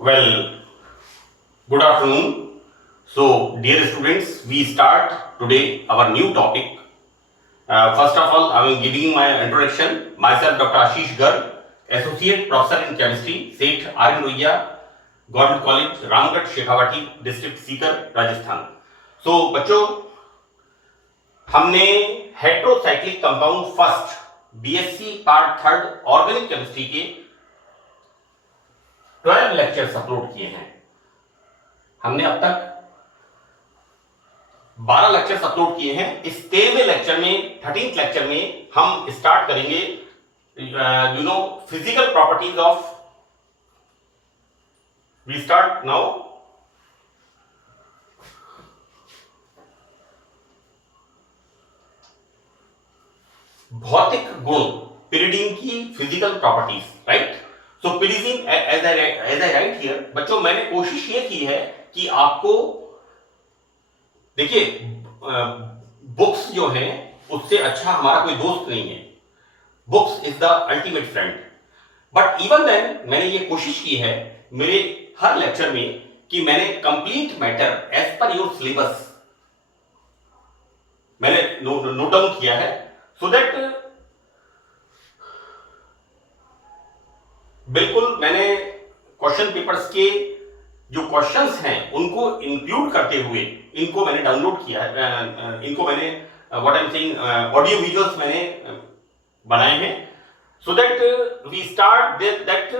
Well, good afternoon. So, dear students, we start today our new topic. First of all, I am giving my introduction. Myself, Dr. Ashish Garg, Associate Professor in Chemistry, Seth R. N. Lohiya, Government College, Ramgarh, Shekhawati, District Sikar, Rajasthan. So, बच्चों, हमने heterocyclic compound first BSc part third organic chemistry के 12 lectures upload किए हैं। हमने अब तक 12 lectures upload किए हैं। इस 13वें लेक्चर में 13th लेक्चर में हम स्टार्ट करेंगे physical properties of we start now भौतिक गुण पिरिडीन की physical properties, right. So pyridine as I write here, बच्चों मैंने कोशिश ये की है कि आपको देखिए बुक्स जो है उससे अच्छा हमारा कोई दोस्त नहीं है। Books is the ultimate friend. But even then मैंने ये कोशिश की है मेरे हर लेक्चर में कि मैंने complete matter as per your syllabus मैंने नोट डाउन किया है, सो दैट बिल्कुल मैंने क्वेश्चन पेपर्स के जो क्वेश्चंस हैं उनको इंक्लूड करते हुए इनको मैंने डाउनलोड किया है। इनको मैंने what I am saying audio videos मैंने बनाए हैं, so that we start that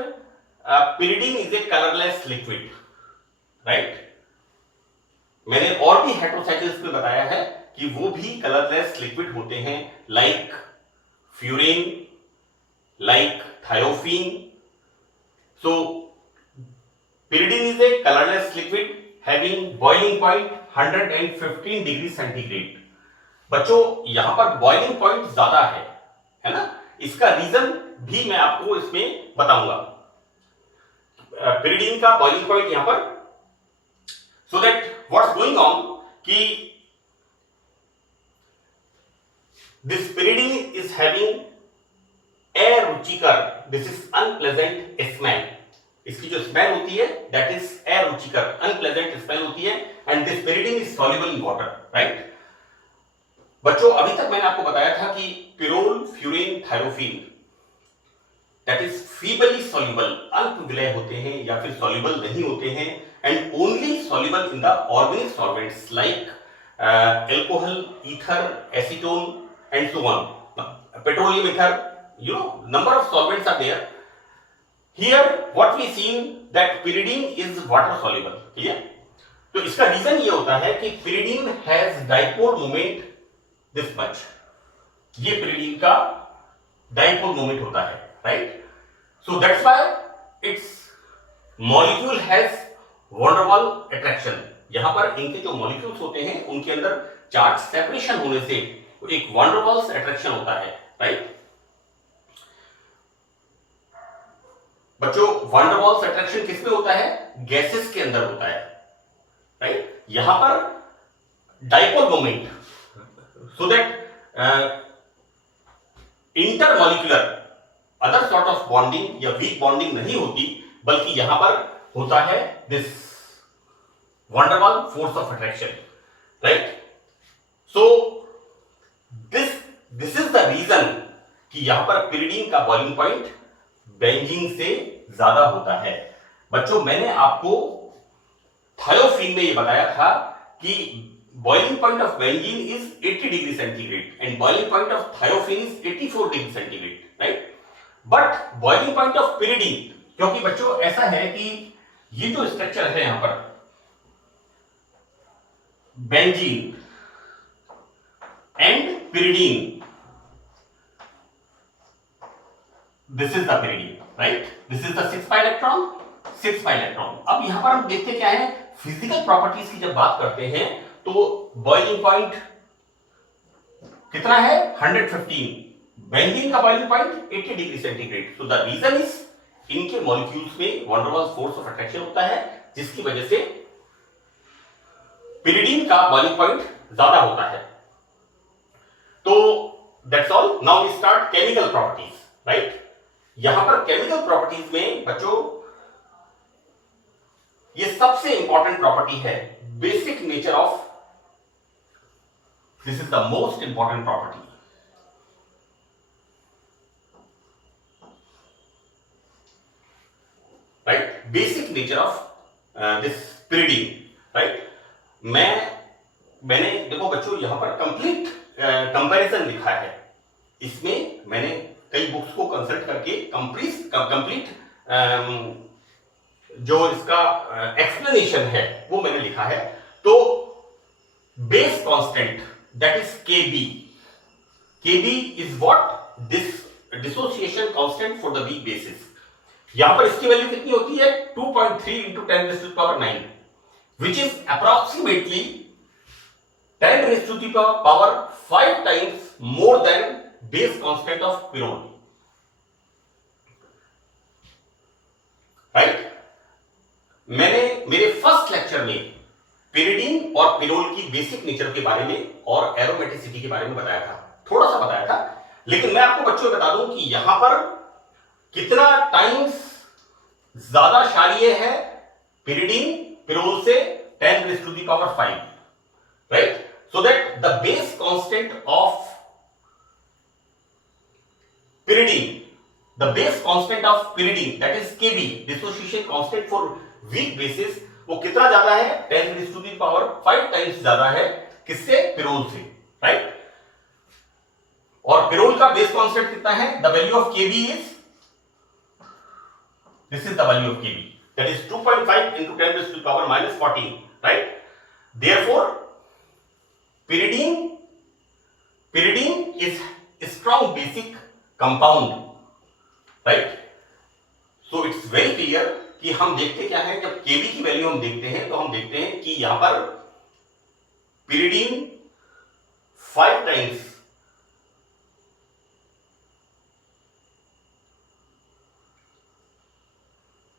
pyridine is a colourless liquid, right. मैंने और भी हेट्रोसाइक्ल्स में बताया है कि वो भी कलरलेस लिक्विड होते हैं, like furan, like thiophene. So, pyridine is a colorless liquid having boiling point 115 degree centigrade. बच्चों यहां पर बॉइलिंग पॉइंट ज्यादा है ना। इसका रीजन भी मैं आपको इसमें बताऊंगा। pyridine का बॉइलिंग पॉइंट यहां पर, so that what's going on कि दिस pyridine इज हैविंग अरुचिकर, दिस इज अनप्लेजेंट स्मेल। इसकी जो स्मेल होती है दैट इज अरुचिकर, अनप्लेजेंट स्मेल होती है, and this pyridine is soluble in water, right. बच्चों अभी तक मैंने आपको बताया था कि pyrrole, furan, thiophene that is feebly soluble, अल्प विलय होते हैं या फिर सॉल्युबल नहीं होते हैं, and only soluble in the organic solvents like alcohol, ether, acetone and so on, petroleum ether, number of solvents are there. Here what we seen that pyridine is water soluble, clear? तो इसका reason ये होता है कि pyridine has dipole moment this much, ये pyridine का dipole moment होता है, right? So that's why its molecule has van der Waals attraction। यहां पर इनके जो मॉलिक्यूल्स होते हैं उनके अंदर चार्ज सेपरेशन होने से एक van der Waals अट्रैक्शन होता है, राइट। बच्चों van der Waals अट्रैक्शन किसमें होता है? गैसेस के अंदर होता है, राइट। यहां पर dipole moment, so that intermolecular other sort of bonding या वीक बॉन्डिंग नहीं होती, बल्कि यहां पर होता है this van der Waals force of attraction, right. So this is the reason कि यहां पर pyridine का बॉइलिंग पॉइंट बेंजीन से ज्यादा होता है। बच्चों मैंने आपको थायोफीन में ये बताया था कि boiling point of benzene is 80 degree centigrade and boiling point of thiophene is 84 degree centigrade, right. But boiling point of pyridine, क्योंकि बच्चों ऐसा है कि ये जो स्ट्रक्चर है यहां पर benzene and pyridine, this is the pyridine, right? This is the 6 pi electron, 6 pi electron। अब यहां पर हम देखते क्या है, फिजिकल प्रॉपर्टीज की जब बात करते हैं तो बॉइलिंग पॉइंट कितना है 115, बेंजीन का boiling point 80 degree centigrade. So the reason is इनके मॉलिक्यूल्स में van der Waals force of attraction होता है, जिसकी वजह से pyridine का बॉइलिंग पॉइंट ज्यादा होता है। तो that's all. Now we start chemical properties, right. यहां पर केमिकल प्रॉपर्टीज में बच्चों ये सबसे इंपॉर्टेंट प्रॉपर्टी है, basic nature of, this is the most important property, right, basic nature of this pyridine, right. मैंने देखो बच्चों यहां पर कंप्लीट कंपैरिजन लिखा है, इसमें मैंने कई बुक्स को कंसल्ट करके कंप्लीट जो इसका एक्सप्लेनेशन है वो मैंने लिखा है। तो base constant that is KB, KB is what, this dissociation constant for the weak bases. यहां पर इसकी वैल्यू कितनी होती है, 2.3 into 10 raised to the power 9, which is approximately 10 raised to the power 5 times more than base constant of Pirol, right? मैंने मेरे first lecture में pyridine और पिरोल की बेसिक नेचर के बारे में और एरोमेटिसिटी के बारे में बताया था, थोड़ा सा बताया था, लेकिन मैं आपको बच्चों बता दूं कि यहां पर कितना टाइम्स ज्यादा क्षारीय है पिरिडीन पिरोल से, 10 raised to the power 5, right? So that the base constant of pyridine, the base constant of pyridine that is Kb, dissociation constant for weak bases, वो कितना ज्यादा है, 10 raised to the power 5 times ज्यादा है किससे, pyrrole से, right? और pyrrole का बेस कांस्टेंट कितना है, the value of Kb is, this is the value of Kb, that is 2.5 into 10 raised to the power minus 14, right? Therefore pyridine is a strong basic compound, right? So it's very clear कि हम देखते क्या है, जब Kb की value हम देखते हैं तो हम देखते हैं कि यहां पर pyridine 5 टाइम्स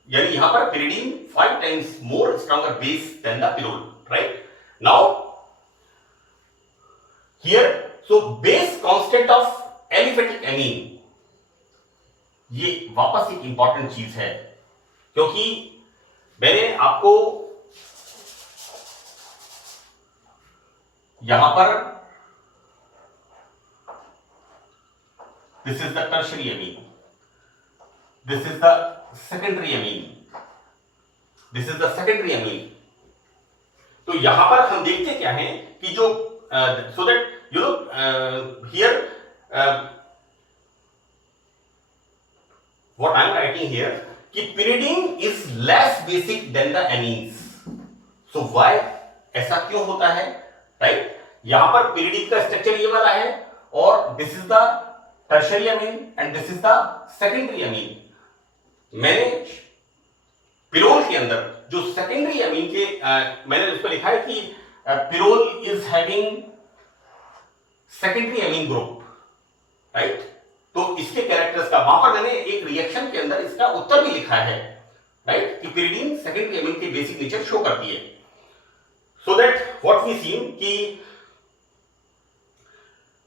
यानी यहां पर pyridine 5 times more stronger base than the pyrrole, right? Now here, so base constant of aliphatic amine, ये वापस एक इंपॉर्टेंट चीज है, क्योंकि मैंने आपको यहां पर this is the tertiary amine, this is the secondary amine, this is the secondary amine. तो यहां पर हम देखते क्या है कि जो so that you know here what I am writing here कि pyridine is less basic than the amines. So why, ऐसा क्यों होता है, राइट? यहां पर pyridine का स्ट्रक्चर ये वाला है और this is the tertiary amine and this is the secondary amine. मैंने पिरोल के अंदर जो सेकेंडरी अमीन के मैंने उसको लिखा है कि pyrrole is having secondary amine group, right? तो इसके कैरेक्टर्स का वहां पर मैंने एक रिएक्शन के अंदर इसका उत्तर भी लिखा है, राइट, कि पिरिडीन सेकेंडरी अमीन की बेसिक नेचर शो करती है। So that what we seen कि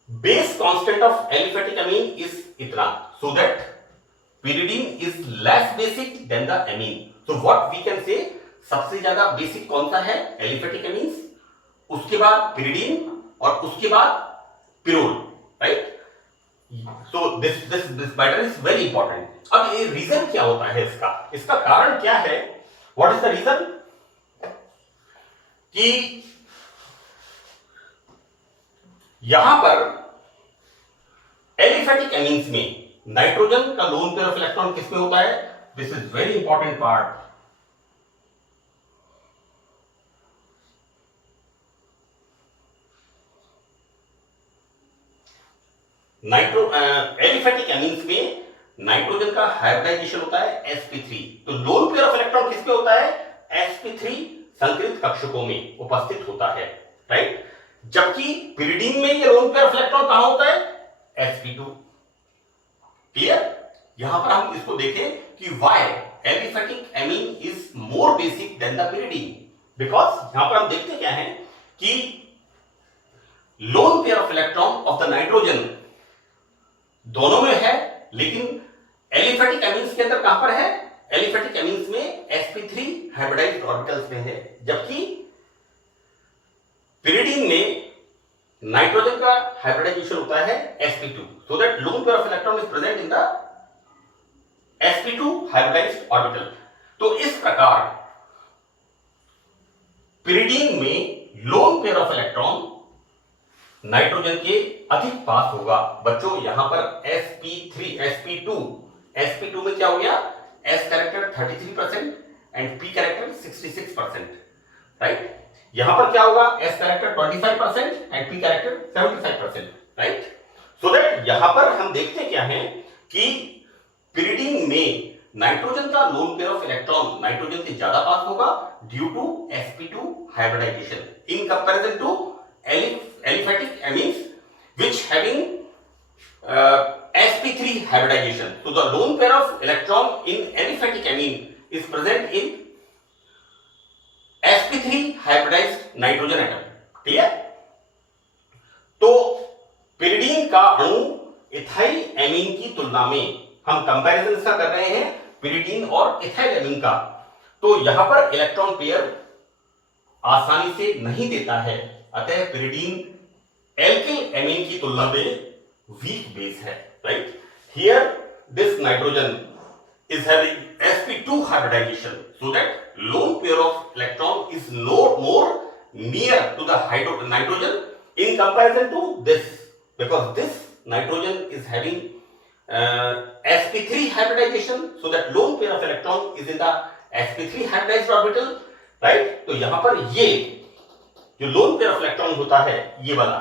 base constant of aliphatic amine is इतना, so that pyridine is less basic than the amine. So what we can say, सबसे ज्यादा basic कौन सा है, एलिफेटिक अमीन्स, उसके बाद pyridine और उसके बाद pyrrole, right? So this matter is very important. अब ये रीजन क्या होता है इसका कारण क्या है, व्हाट इज द रीजन कि यहां पर एलिफेटिक अमीन्स में नाइट्रोजन का लोन पेयर ऑफ इलेक्ट्रॉन किसमें होता है, this is very important part. Aliphatic amines में नाइट्रोजन का हाइब्रिडाइजेशन होता है sp3, तो लोन पेयर ऑफ इलेक्ट्रॉन किसमें होता है, sp3 संकरित कक्षकों में उपस्थित होता है, राइट? जबकि पिरिडीन में ये लोन पेयर ऑफ इलेक्ट्रॉन कहां होता है, sp2। क्लियर? यहां पर हम इसको देखें कि why aliphatic amine is more basic than the pyridine, because यहां पर हम देखते क्या है कि lone pair of electron of the nitrogen दोनों में है, लेकिन एलिफेटिक एमीन्स के अंदर कहां पर है, एलिफेटिक एमीन्स में sp3 हाइब्रिडाइज्ड ऑर्बिटल्स में है, जबकि pyridine में नाइट्रोजन का हाइब्रिडाइजेशन होता है sp2, so that lone pair of electron is present in the sp2 hybridised orbital. तो इस प्रकार pyridine में loan pair of electron nitrogen के अधिक पास होगा। बच्चों यहां पर sp3 sp2 में क्या हो गया, s character 33% and p character 66%, right. यहां पर क्या होगा, s character 25% and p character 75%, right. So that यहां पर हम देखते क्या है कि pyridine में नाइट्रोजन का lone pair of electron nitrogen से ज्यादा पास होगा due to sp2 hybridisation in comparison to aliphatic amines which having sp3 hybridization. So the lone pair of electron in aliphatic amine is present in sp3 hybridized nitrogen atom. Clear. तो pyridine का अणु ethyl amine की तुलना में हम comparison इसका कर रहे हैं pyridine और इथाइल एमीन का, तो यहां पर इलेक्ट्रॉन पेयर आसानी से नहीं देता है, अतः pyridine एल्किल एमीन की तुलना में वीक बेस है, right? Here this nitrogen is having sp2 hybridization, so that lone pair of electron is no more near to the nitrogen in comparison to this, because this nitrogen is having sp3 hybridization, so that lone pair of electron is in the sp3 hybridized orbital, right? तो यहां पर ये जो lone pair of electron होता है, ये वाला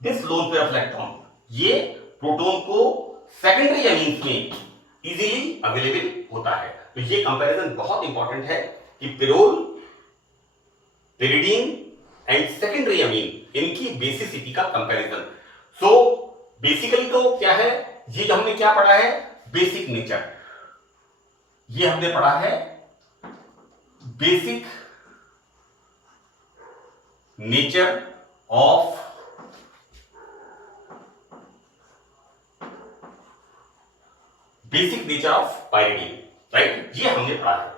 this lone pair of electron ये प्रोटॉन को सेकेंडरी एमीन्स में इजीली अवेलेबल होता है। तो ये कंपैरिजन बहुत इंपॉर्टेंट है कि pyrrole, pyridine and secondary amine इनकी बेसिसिटी का कंपैरिजन। सो बेसिकली तो क्या है, ये जो हमने क्या पढ़ा है, बेसिक नेचर, ये हमने पढ़ा है basic nature of pyridine, right, ये हमने पढ़ा है।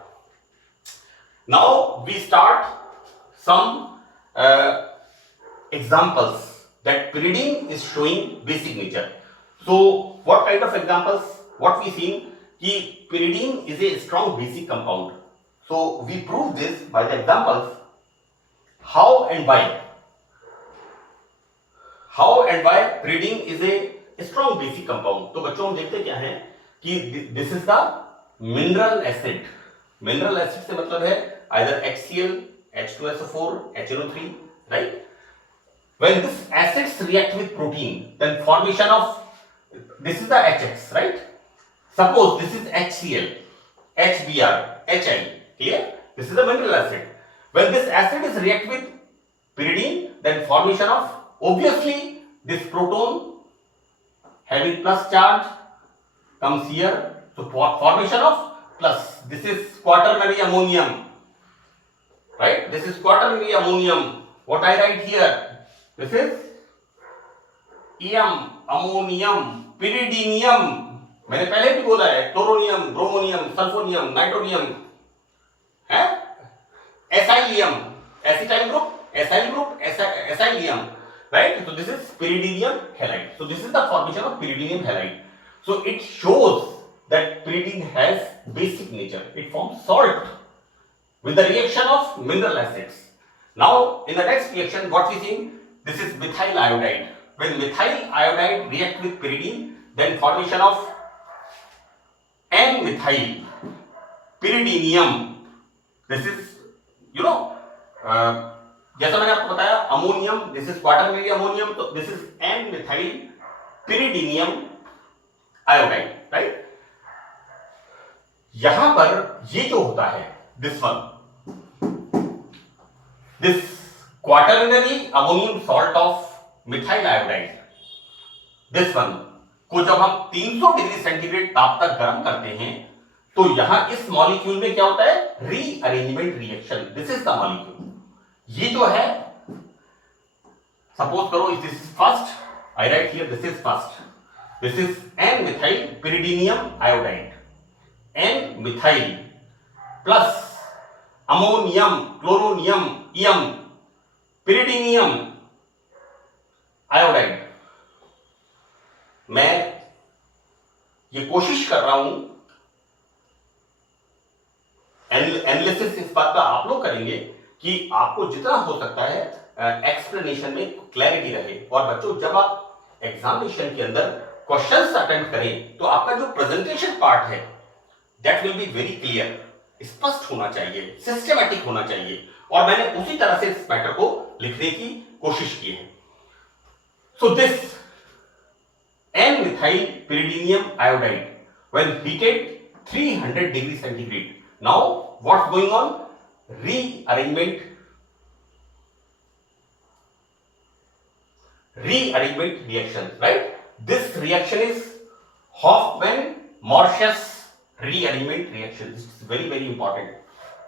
Now we start some examples that pyridine is showing basic nature. So what kind of examples, what we seen कि pyridine is a strong basic compound. So we prove this by the examples how and why pyridine is a strong basic compound. तो बच्चों हम देखते क्या है कि this is the mineral acid. Mineral acid से मतलब है either HCl, H2SO4, HNO3, right? When this acids react with protein, then formation of this is the HX, right? Suppose this is HCl, HBr, HI, clear? This is the mineral acid. When this acid is react with pyridine, then formation of obviously this proton having plus charge comes here, so formation of plus, this is quaternary ammonium, right? This is quaternary ammonium. What I write here, this is ammonium, pyridinium, मैंने पहले भी बोला है, chloronium, bromonium, सल्फोनियम, nitronium है, acylium, acetyl group, acyl group, acylium, right? So this is pyridinium halide. So this is the formation of pyridinium halide. So it shows that pyridine has basic nature. It forms salt with the reaction of mineral acids. Now in the next reaction, what we see? This is methyl iodide. When methyl iodide react with pyridine, then formation of N-methyl pyridinium. This is, you know, जैसा मैंने आपको बताया ammonium, this is quaternary ammonium, तो this is N-methyl pyridinium iodide, right. यहां पर ये जो होता है this quaternary ammonium salt of methyl iodide, this one को जब हम 300 डिग्री सेंटीग्रेड ताप तक गर्म करते हैं तो यहां इस मॉलिक्यूल में क्या होता है, rearrangement reaction. This is the molecule, ये जो है सपोज करो this is first, I write here this is first, this is N-methyl pyridinium iodide, N methyl plus ammonium, chloronium, ium, pyridinium iodide. मैं ये कोशिश कर रहा हूं, एनालिसिस इस बात का आप लोग करेंगे कि आपको जितना हो सकता है एक्सप्लेनेशन में क्लैरिटी रहे। और बच्चों, जब आप एग्जामिनेशन के अंदर क्वेश्चंस अटेम्प्ट करें तो आपका जो प्रेजेंटेशन पार्ट है that will be very clear, स्पष्ट होना चाहिए, सिस्टमैटिक होना चाहिए। और मैंने उसी तरह से इस मैटर को लिखने की कोशिश की है। So this N-methyl pyridinium iodide when heated 300 degree centigrade. Now what's going on? Rearrangement reaction, right? This reaction is Hoffmann-Martius rearrangement reaction. This is very very important.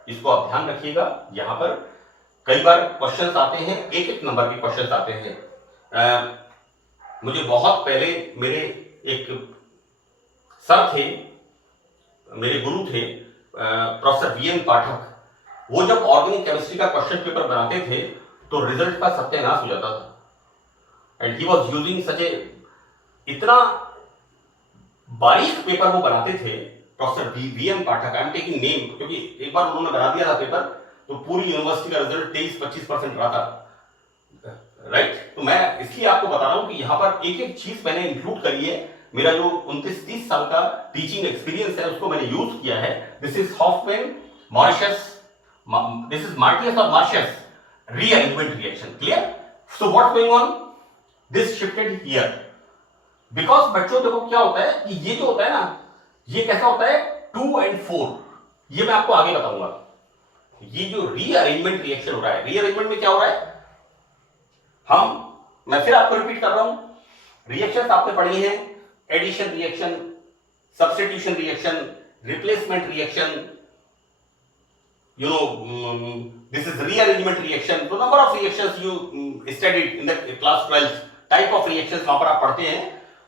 इसको आप ध्यान रखिएगा। यहां पर कई बार क्वेश्चंस आते हैं, एक एक नंबर के क्वेश्चंस आते हैं। मुझे बहुत पहले मेरे एक सर थे, मेरे गुरु थे प्रोफेसर वीएन पाठक। वो जब ऑर्गेनिक केमिस्ट्री का क्वेश्चन पेपर बनाते थे तो रिजल्ट का सत्यानाश हो जाता था। And he was using such a, इतना बारीक पेपर वो बनाते थे professor VN Pathak. I am taking name क्योंकि एक बार उन्होंने बना दिया था पेपर तो पूरी यूनिवर्सिटी का रिजल्ट 23-25% रहा था, राइट। तो मैं इसलिए आपको बता रहा हूं कि यहां पर एक एक चीज मैंने इंक्लूड करी है। मेरा जो 29-30 साल का टीचिंग एक्सपीरियंस है उसको मैंने यूज किया है। This is Hofmann Martius, this is Martius और Martius rearrangement reaction. Clear? So what's going on? This shifted here because बच्चों देखो क्या होता है कि ये जो होता है ना, ये कैसा होता है 2 और 4, ये मैं आपको आगे बताऊंगा। ये जो रीअरेंजमेंट रिएक्शन हो रहा है, रीअरेंजमेंट में क्या हो रहा है, मैं फिर आपको रिपीट कर रहा हूं, रिएक्शंस आपने पढ़ी हैं, addition reaction, substitution reaction, replacement reaction, you know, this is rearrangement reaction. So number of reactions you studied in the class 12, type of reactions वहां पर आप पढ़ते हैं।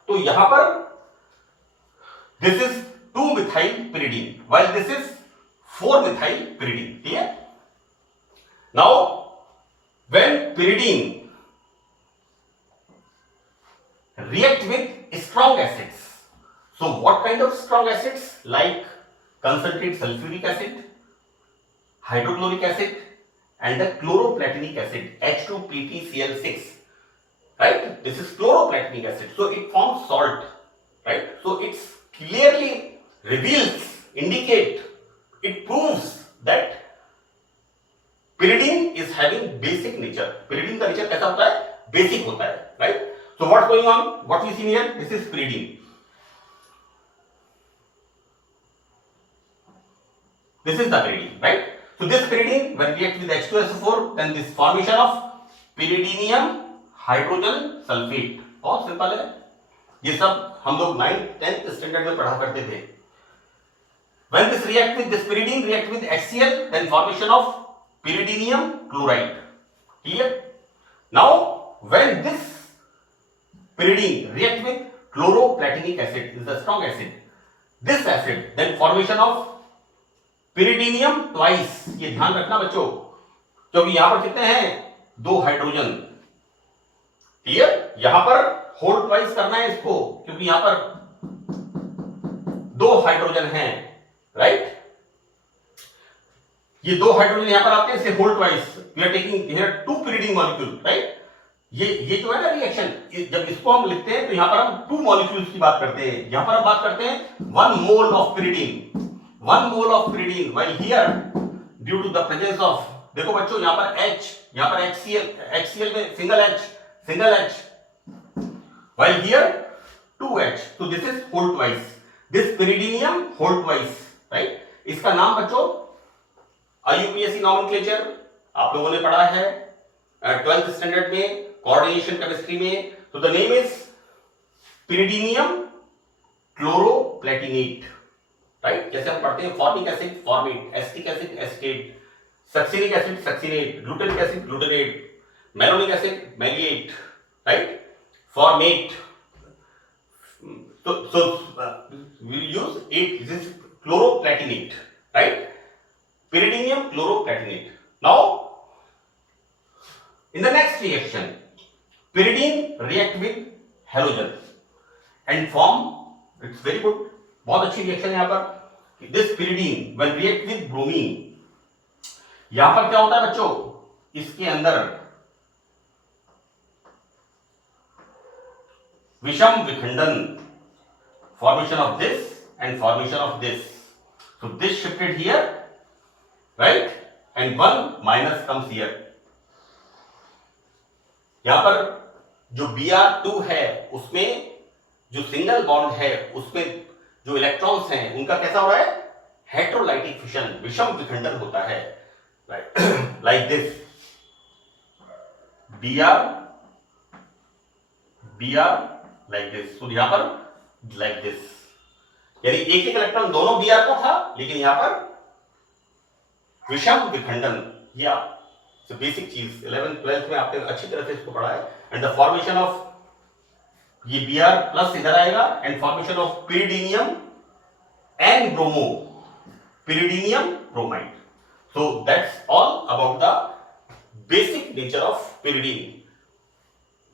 तो यहां पर this is 2-methyl pyridine while this is 4-methyl pyridine. Clear? Now when pyridine react with strong acids, so what kind of strong acids? Like concentrated sulfuric acid, hydrochloric acid and the chloroplatinic acid, H2PtCl6, right? This is chloroplatinic acid, so it forms salt, right? So it's clearly reveals, indicate, it proves that pyridine is having basic nature. pyridine का nature कैसा होता है? Basic होता है, right? So what's going on? What we see here? This is pyridine. This is the pyridine, right? So this pyridine when react with H2SO4, then this formation of pyridinium hydrogen sulfate. बहुत simple है, ये सब हम लोग 9th 10th standard में पढ़ा करते थे। When this react with this pyridine react with HCl, then formation of pyridinium chloride. Clear? Now when this pyridine react with chloroplatinic acid, is the strong acid. This acid then formation of pyridinium twice. ये ध्यान रखना बच्चों, क्योंकि यहां पर कितने हैं? 2 hydrogen. Clear? यहां पर होल ट्वाइस करना है इसको, क्योंकि यहां पर 2 हाइड्रोजन हैं, राइट? ये 2 हाइड्रोजन यहां पर आते हैं, इसे whole twice. We are taking here 2 pyridine molecule, right? ये जो है ना रिएक्शन, जब इसको हम लिखते हैं तो यहां पर हम 2 मॉलिक्यूल्स की बात करते हैं। यहां पर हम बात करते हैं 1 mole of pyridine, 1 mole of pyridine, while here due to the presence of, देखो बच्चों यहां पर H, यहां पर HCl में single H, while here 2H, so this is whole twice, this pyridinium whole twice, right? इसका नाम बच्चों IUPAC नॉमेनक्लेचर आप लोगों ने पढ़ा है 12th स्टैंडर्ड में कोऑर्डिनेशन केमिस्ट्री में। तो the name is pyridinium chloroplatinate, right? जैसे हम पढ़ते हैं formic acid formate, acetic acid acetate, succinic acid succinate, glutenic acid glutenate, malonic acid maleate, right? Formate. So we use 8, this is chloroplatinate, right? Pyridinium chloroplatinate. Now, in the next reaction, pyridine react with halogen and form, it's very good, बहुत अच्छी reaction है यहाँ पर. This pyridine when react with bromine, यहाँ पर क्या होता है बच्चों, इसके अंदर विषम विखंडन, formation of this and formation of this. So this shifted here, right? And one minus comes here. यहां पर जो Br2 है उसमें जो सिंगल बॉन्ड है उसमें जो इलेक्ट्रॉन्स हैं उनका कैसा हो रहा है, हेटेरोलाइटिक फिशन, विषम विखंडन होता है, like this Br like this. तो यहां पर लाइक दिस, यानी एक एक इलेक्ट्रॉन दोनों Br का था, लेकिन यहां पर विषम विखंडन. या बेसिक चीज 11th 12th में आपने अच्छी तरह से इसको पढ़ा है. एंड द फॉर्मेशन ऑफ ये Br प्लस इधर आएगा and formation of pyridinium and bromo, pyridinium bromide. So that's all about the basic nature of pyridine.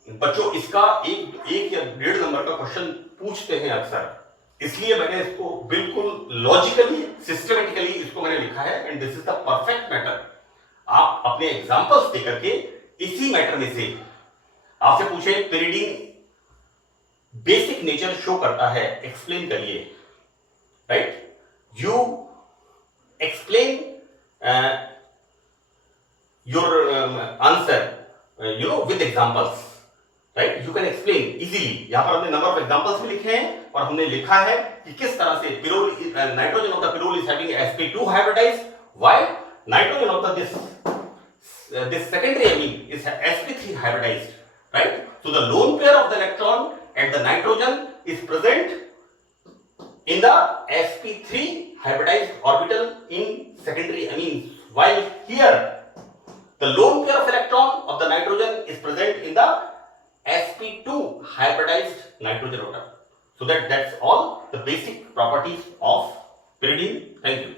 बच्चों इसका एक या 1.5 नंबर का क्वेश्चन पूछते हैं अक्सर, इसलिए मैंने इसको बिल्कुल लॉजिकली सिस्टमेटिकली इसको मैंने लिखा है. And this is the perfect matter. आप अपने एग्जांपल्स देकर के इसी मैटर में से आपसे पूछे pyridine बेसिक नेचर शो करता है, एक्सप्लेन करिए, right? You explain your answer with examples, right? You can explain easily. यहां पर हमने नंबर ऑफ एग्जांपल्स भी लिखे हैं और हमने लिखा है कि किस तरह से pyrrole nitrogen of the pyrrole is having sp2 hybridised, while nitrogen of the this secondary amine is sp3 hybridized, right? So the lone pair of the electron at the nitrogen is present in the sp3 hybridized orbital in secondary amines, while here the lone pair of electron of the nitrogen is present in the sp2 hybridized nitrogen orbital. So that's all the basic properties of pyridine. Thank you.